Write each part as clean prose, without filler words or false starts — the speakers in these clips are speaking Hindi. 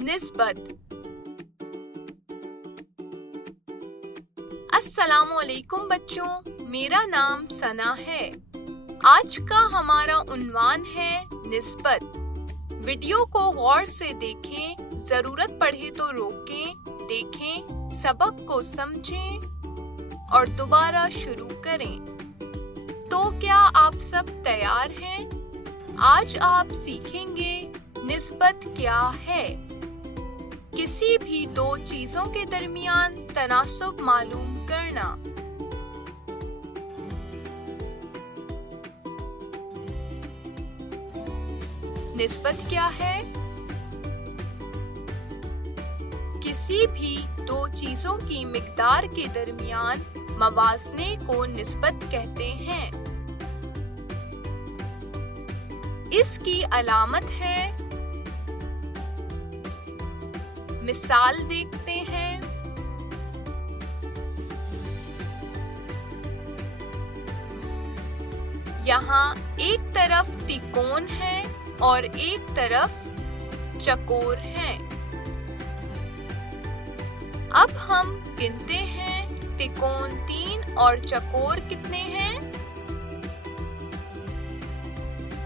निस्बत। अस्सलामुअलैकुम बच्चों, मेरा नाम सना है। आज का हमारा उन्वान है निस्बत। वीडियो को गौर से देखें, जरूरत पड़े तो रोकें, देखें, सबक को समझें और दोबारा शुरू करें। तो क्या आप सब तैयार हैं? आज आप सीखेंगे निस्बत क्या है। किसी भी दो चीजों के दरमियान तनासुब मालूम करना। निस्बत क्या है? किसी भी दो चीजों की मिकदार के दरमियान मवाजने को निस्बत कहते हैं। इसकी अलामत है, मिसाल देखते हैं। यहाँ एक तरफ तिकोन है और एक तरफ चकोर है। अब हम गिनते हैं, तिकोन 3 और चकोर कितने हैं?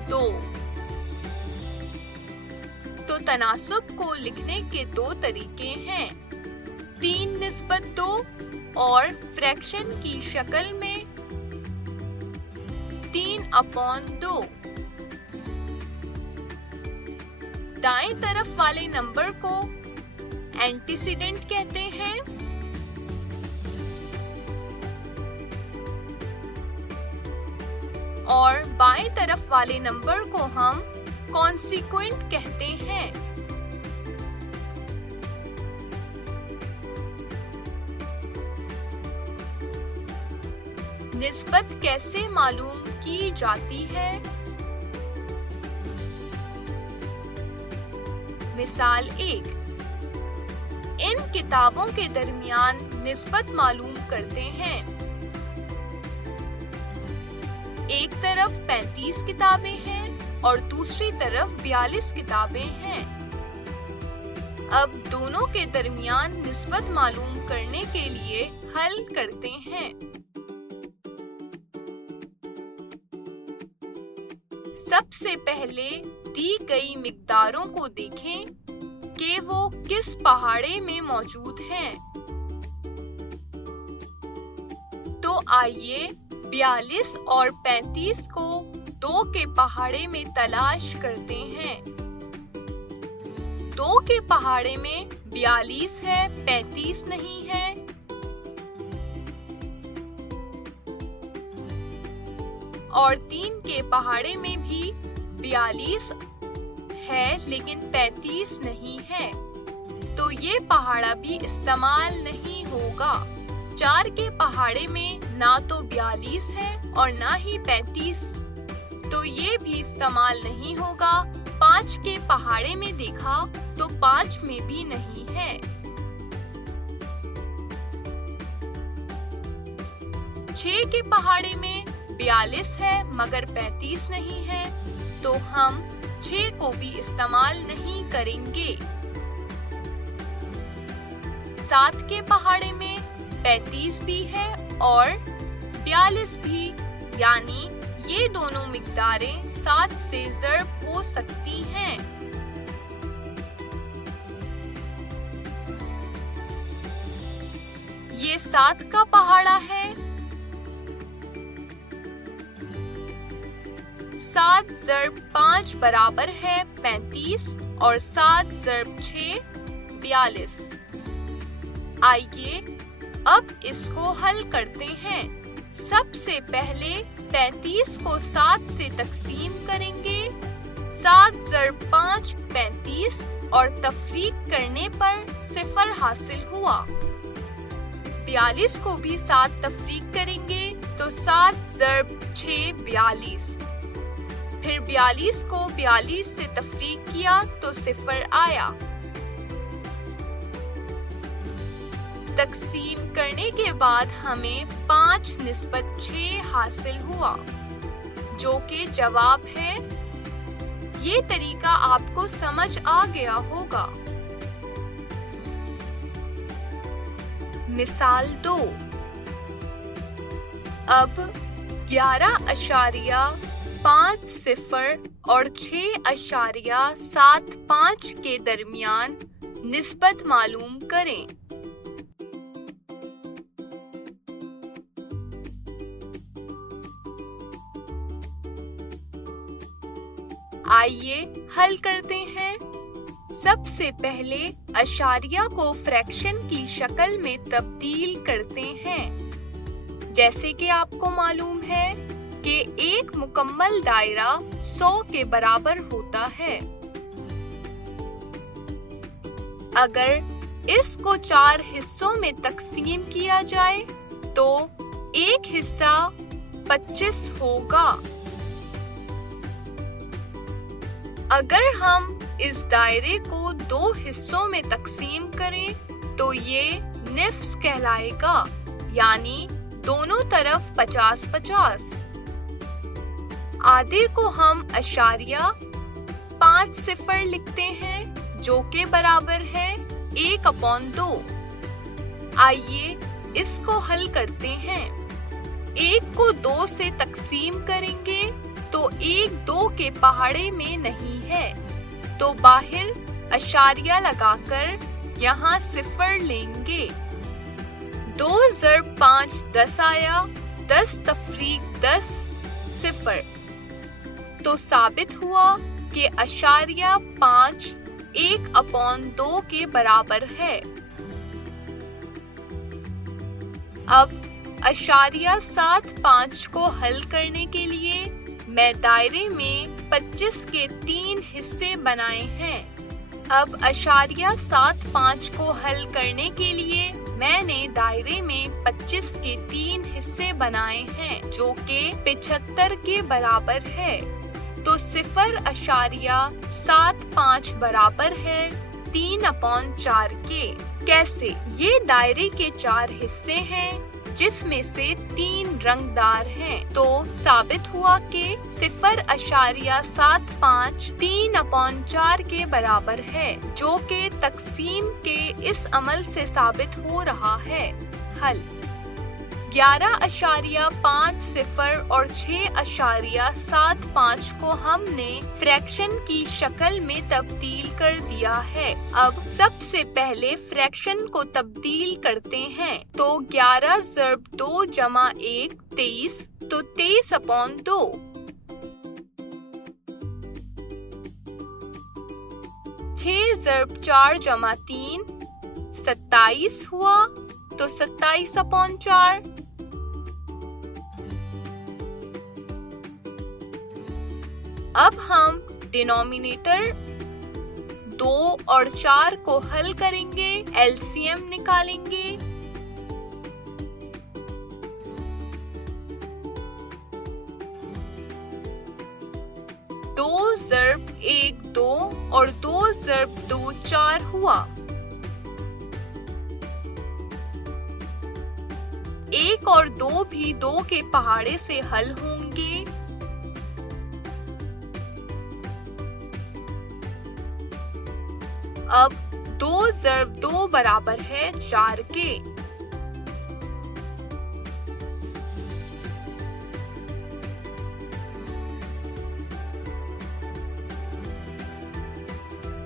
2। तो तनासुब को लिखने के दो तरीके हैं, 3/2 और फ्रैक्शन की शक्ल में 3/2। दाएं तरफ वाले नंबर को एंटीसीडेंट कहते हैं और बाएं तरफ वाले नंबर को हम कॉन्सिक्वेंट कहते हैं। निस्बत कैसे मालूम की जाती है? मिसाल 1। इन किताबों के दरमियान निस्बत मालूम करते हैं। एक तरफ 35 किताबें हैं और दूसरी तरफ 42 किताबें हैं। अब दोनों के दरमियान निस्बत मालूम करने के लिए हल करते हैं। सबसे पहले दी गई मिकदारों को देखें कि वो किस पहाड़े में मौजूद हैं। तो आइए 42 और 35 को 2 के पहाड़े में तलाश करते हैं। 2 के पहाड़े में 42 है, 35 नहीं है। और 3 के पहाड़े में भी 42 है लेकिन 35 नहीं है, तो ये पहाड़ा भी इस्तेमाल नहीं होगा। 4 के पहाड़े में ना तो 42 है और ना ही 35, तो ये भी इस्तेमाल नहीं होगा। 5 के पहाड़े में देखा तो 5 में भी नहीं है। 6 के पहाड़े में 42 है मगर 35 नहीं है, तो हम 6 को भी इस्तेमाल नहीं करेंगे। 7 के पहाड़े में 35 भी है और 42 भी, यानी ये दोनों मिकदारें 7 से ज़र्ब हो सकती हैं। ये 7 का पहाड़ा है। 7 ज़र्ब 5 बराबर है 35 और 7 ज़र्ब 6 42। आइए अब इसको हल करते हैं। सबसे पहले 35 को 7 से तकसीम करेंगे। 7 ज़र्ब 5 35 और तफरीक करने पर 0 हासिल हुआ। 42 को भी 7 तफरीक करेंगे तो 7 ज़र्ब 6 42। फिर 42 को 42 से तफरीक किया तो 0 आया। तकसीम करने के बाद हमें 5/6 हासिल हुआ, जो कि जवाब है। ये तरीका आपको समझ आ गया होगा। मिसाल 2। अब 11.50 और 6.75 के दरमियान निस्बत मालूम करें। आइए हल करते हैं। सबसे पहले अशारिया को फ्रैक्शन की शक्ल में तब्दील करते हैं। जैसे कि आपको मालूम है कि एक मुकम्मल दायरा 100 के बराबर होता है। अगर इसको 4 हिस्सों में तकसीम किया जाए तो एक हिस्सा 25 होगा। अगर हम इस दायरे को 2 हिस्सों में तकसीम करें तो ये निफ्स कहलाएगा, यानी दोनों तरफ 50-50। आधे को हम अशारिया 50 लिखते हैं जो के बराबर है 1/2। आइए इसको हल करते हैं। 1 को 2 से तकसीम करेंगे तो 1 2 के पहाड़े में नहीं है, तो बाहर अशारिया लगाकर यहाँ 0 लेंगे। 2 ज़रब 5 10 आया, 10 तफरीक 10 0। तो साबित हुआ कि अशारिया 5 1/2 के बराबर है। अब अशारिया 75 को हल करने के लिए मैं दायरे में 25 के 3 हिस्से बनाए हैं। अब अशारिया 75 को हल करने के लिए मैंने दायरे में 25 के 3 हिस्से बनाए हैं जो कि 75 के बराबर है। तो 0.75 बराबर है 3/4 के। कैसे? ये दायरे के 4 हिस्से हैं जिसमें से 3 रंगदार हैं, तो साबित हुआ कि 0.75 3/4 के बराबर है, जो कि तकसीम के इस अमल से साबित हो रहा है। हल 11.50 और 6.75 को हमने फ्रैक्शन की शक्ल में तब्दील कर दिया है। अब सबसे पहले फ्रैक्शन को तब्दील करते हैं। तो 11 ज़रब 2 जमा 1 23, तो 23/2। 6 ज़रब 4 जमा 3 27 हुआ, तो 27/4। अब हम डिनोमिनेटर 2 और 4 को हल करेंगे, एलसीएम निकालेंगे। दो ज़रब 1 2 और 2 ज़रब 2 4 हुआ। 1 और 2 भी 2 के पहाड़े से हल होंगे। अब 2 ज़रब 2 बराबर है 4 के।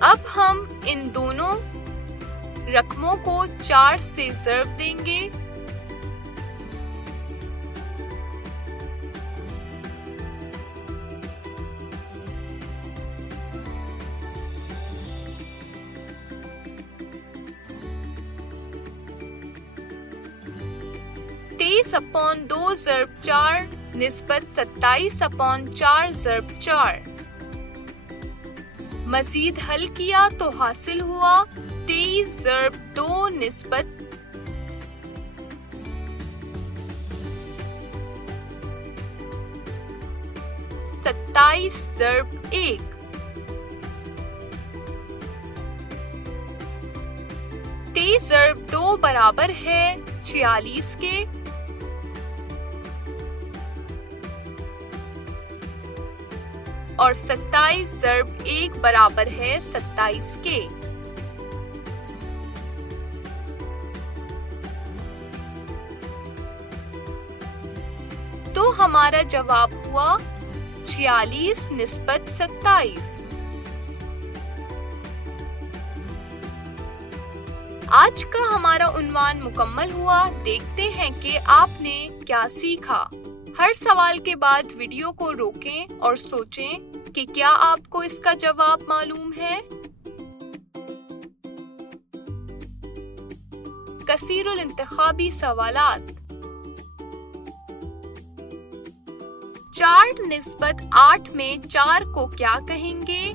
अब हम इन दोनों रकमों को 4 से ज़रब देंगे। (23/2 ज़रब 4 निस्बत 27/4 ज़रब 4). मजीद हल किया तो हासिल हुआ 23 ज़रब 2 निस्बत 27 ज़रब 1। तेईस ज़रब 2 बराबर है 46 के। और 27 ज़रब 1 बराबर है 27 के। हमारा जवाब हुआ 46:27। आज का हमारा उन्वान मुकम्मल हुआ। देखते हैं कि आपने क्या सीखा। हर सवाल के बाद वीडियो को रोकें और सोचें कि क्या आपको इसका जवाब मालूम है। कसीरुल इंतखाबी सवालात। 4:8 में 4 को क्या कहेंगे?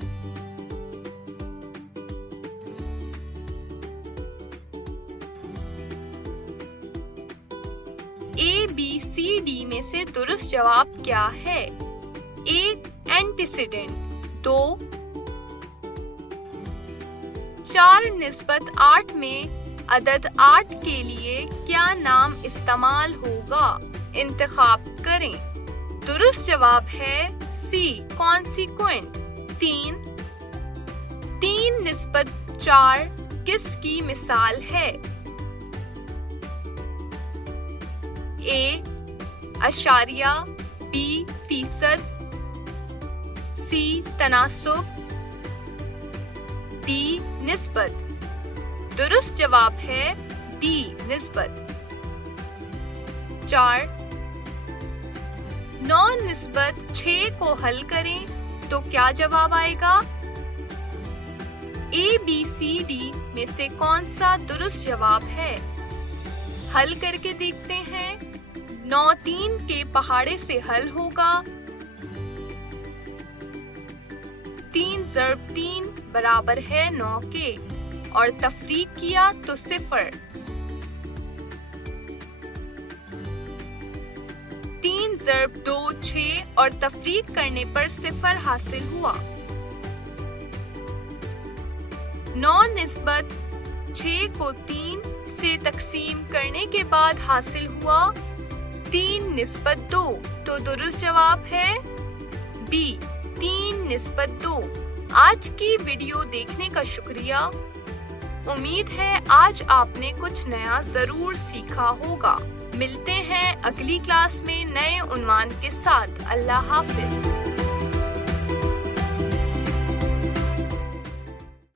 A, B, C, D में से दुरुस्त जवाब क्या है? A, antecedent. 2, 4:8 में अदद 8 के लिए क्या नाम इस्तेमाल होगा? इंतखाब करें। दुरुस्त जवाब है C, कॉन्सिक्वेंट। 3:4 किसकी मिसाल है? A, अशारिया, B, फीसद, C, तनासुब, D, निस्बत। दुरुस्त जवाब है D, निस्बत। 4, 9:6 को हल करें तो क्या जवाब आएगा? A, B, C, D में से कौन सा दुरुस्त जवाब है? हल करके देखते हैं। 9 3 के पहाड़े से हल होगा। 3 ज़रब 3 बराबर है 9 के और तफरीक किया तो 0। 3 ज़रब 2 6 और तफरीक करने पर 0 हासिल हुआ। 9:6 को 3 से तकसीम करने के बाद हासिल हुआ 3:2। तो दुरुस्त जवाब है B, 3:2। आज की वीडियो देखने का शुक्रिया। उम्मीद है आज आपने कुछ नया जरूर सीखा होगा। मिलते हैं अगली क्लास में नए उन्वान के साथ। अल्लाह हाफिज।